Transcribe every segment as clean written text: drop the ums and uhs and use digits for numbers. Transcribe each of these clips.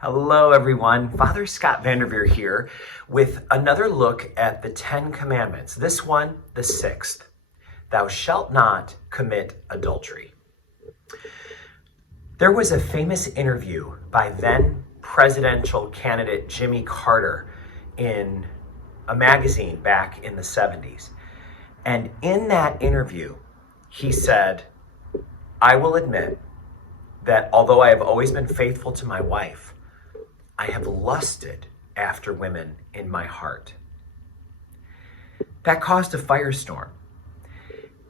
Hello, everyone. Father Scott Vanderveer here with another look at the 10 Commandments. This one, the sixth. Thou shalt not commit adultery. There was a famous interview by then presidential candidate Jimmy Carter in a magazine back in the 70s. And in that interview, he said, I will admit that although I have always been faithful to my wife, I have lusted after women in my heart. That caused a firestorm.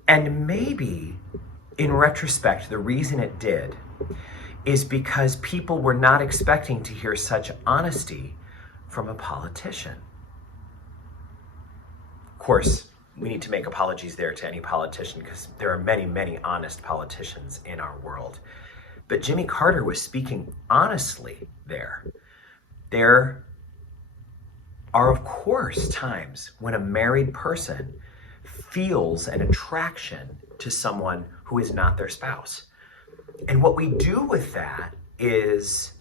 And maybe, in retrospect, the reason it did is because people were not expecting to hear such honesty from a politician. Of course, we need to make apologies there to any politician because there are many, many honest politicians in our world. But Jimmy Carter was speaking honestly there. There are, of course, times when a married person feels an attraction to someone who is not their spouse. And what we do with that is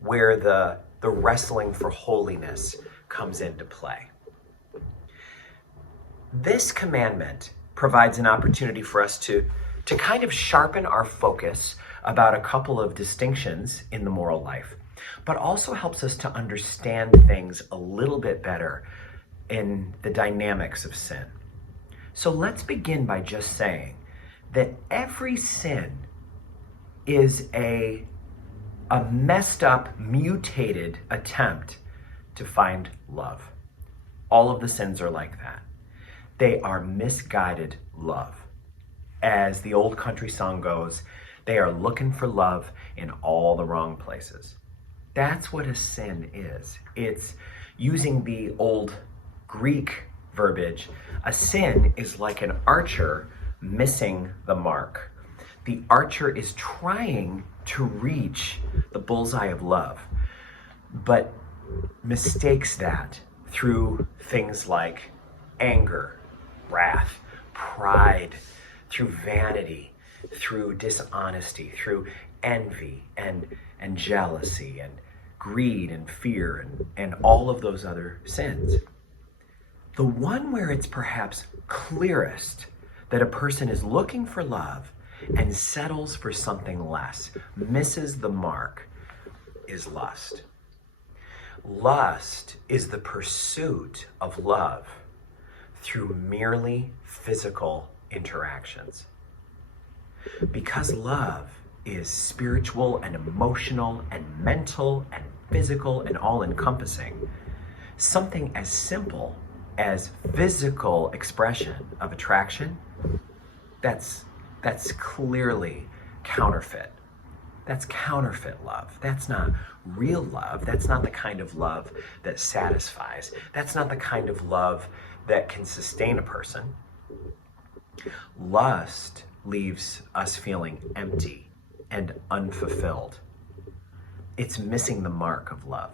where the wrestling for holiness comes into play. This commandment provides an opportunity for us to kind of sharpen our focus about a couple of distinctions in the moral life, but also helps us to understand things a little bit better in the dynamics of sin. So let's begin by just saying that every sin is a messed up, mutated attempt to find love. All of the sins are like that. They are misguided love. As the old country song goes, they are looking for love in all the wrong places. That's what a sin is. It's using the old Greek verbiage. A sin is like an archer missing the mark. The archer is trying to reach the bullseye of love, but mistakes that through things like anger, wrath, pride, through vanity, through dishonesty, through envy and jealousy and greed and fear and all of those other sins. The one where it's perhaps clearest that a person is looking for love and settles for something less, misses the mark, is lust. Lust is the pursuit of love through merely physical interactions. Because love is spiritual and emotional and mental and physical and all-encompassing, something as simple as physical expression of attraction, that's clearly counterfeit. That's counterfeit love. That's not real love. That's not the kind of love that satisfies. That's not the kind of love that can sustain a person. Lust leaves us feeling empty and unfulfilled. It's missing the mark of love.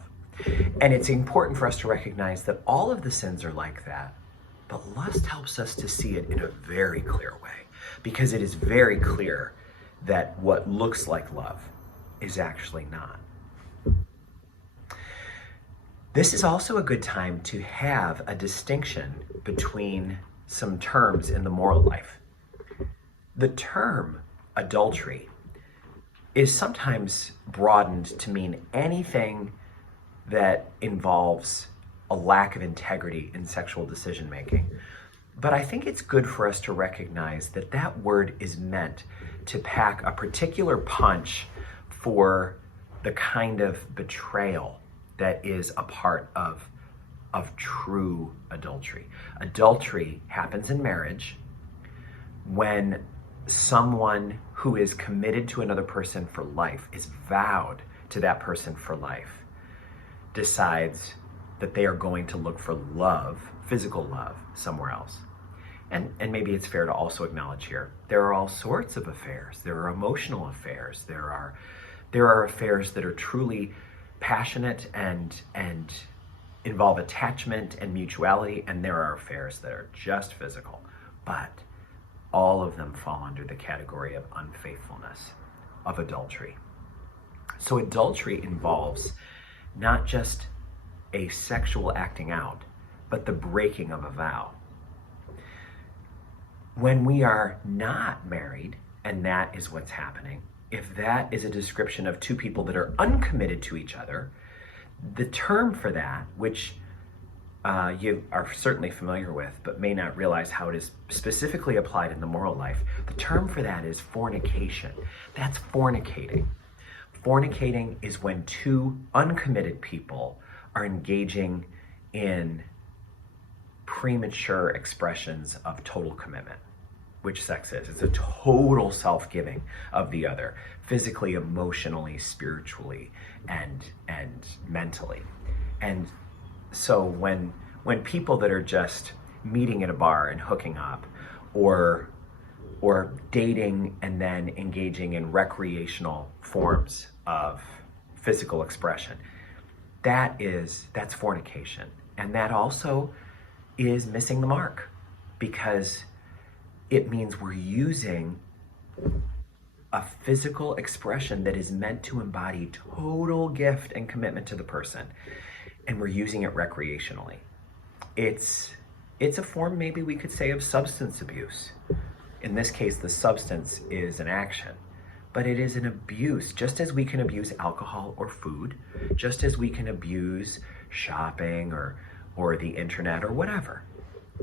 And it's important for us to recognize that all of the sins are like that, but lust helps us to see it in a very clear way, because it is very clear that what looks like love is actually not. This is also a good time to have a distinction between some terms in the moral life. The term adultery is sometimes broadened to mean anything that involves a lack of integrity in sexual decision making. But I think it's good for us to recognize that that word is meant to pack a particular punch for the kind of betrayal that is a part of true adultery. Adultery happens in marriage when someone who is committed to another person for life, is vowed to that person for life, decides that they are going to look for love, physical love, somewhere else. And maybe it's fair to also acknowledge here, there are all sorts of affairs. There are emotional affairs. There are affairs that are truly passionate and involve attachment and mutuality, and there are affairs that are just physical. But all of them fall under the category of unfaithfulness, of adultery. So adultery involves not just a sexual acting out, but the breaking of a vow. When we are not married, and that is what's happening, if that is a description of two people that are uncommitted to each other, the term for that, which you are certainly familiar with, but may not realize how it is specifically applied in the moral life, the term for that is fornication. That's fornicating. Fornicating is when two uncommitted people are engaging in premature expressions of total commitment, which sex is. It's a total self-giving of the other, physically, emotionally, spiritually, and mentally. And so when people that are just meeting at a bar and hooking up, or dating and then engaging in recreational forms of physical expression, that's fornication. And that also is missing the mark, because it means we're using a physical expression that is meant to embody total gift and commitment to the person, and we're using it recreationally. It's a form, maybe we could say, of substance abuse. In this case, the substance is an action, but it is an abuse, just as we can abuse alcohol or food, just as we can abuse shopping or the internet or whatever.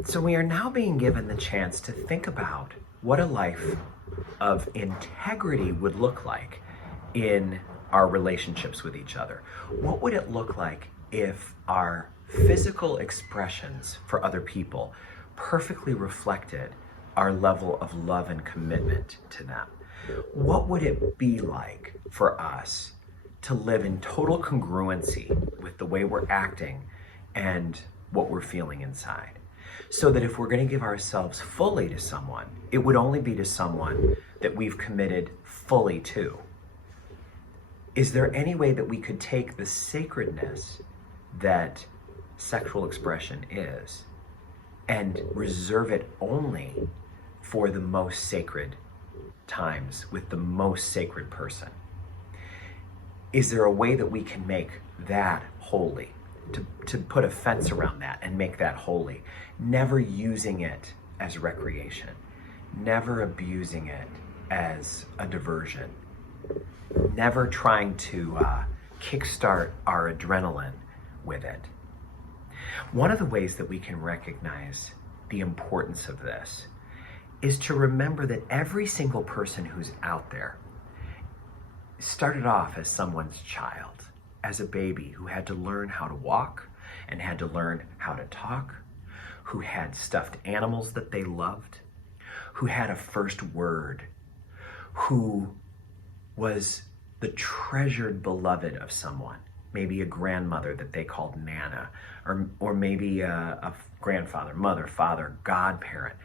So we are now being given the chance to think about what a life of integrity would look like in our relationships with each other. What would it look like if our physical expressions for other people perfectly reflected our level of love and commitment to them? What would it be like for us to live in total congruency with the way we're acting and what we're feeling inside? So that if we're going to give ourselves fully to someone, it would only be to someone that we've committed fully to. Is there any way that we could take the sacredness that sexual expression is and reserve it only for the most sacred times with the most sacred person? Is there a way that we can make that holy, to put a fence around that and make that holy, never using it as recreation, never abusing it as a diversion, never trying to kickstart our adrenaline with it? One of the ways that we can recognize the importance of this is to remember that every single person who's out there started off as someone's child, as a baby who had to learn how to walk and had to learn how to talk, who had stuffed animals that they loved, who had a first word, who was the treasured beloved of someone, maybe a grandmother that they called Nana, or maybe a grandfather, mother, father, godparent.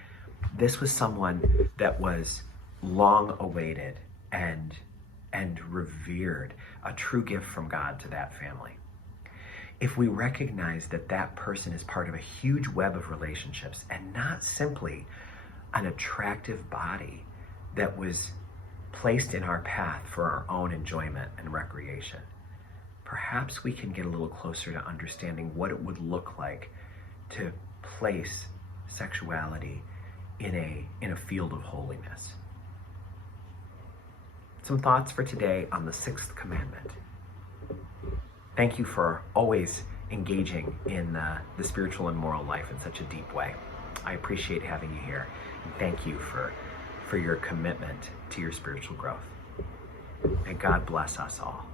This was someone that was long awaited and revered, a true gift from God to that family. If we recognize that that person is part of a huge web of relationships and not simply an attractive body that was placed in our path for our own enjoyment and recreation, perhaps we can get a little closer to understanding what it would look like to place sexuality in a field of holiness. Some thoughts for today on the sixth commandment. Thank you for always engaging in the spiritual and moral life in such a deep way. I appreciate having you here, and thank you for your commitment to your spiritual growth. And God bless us all.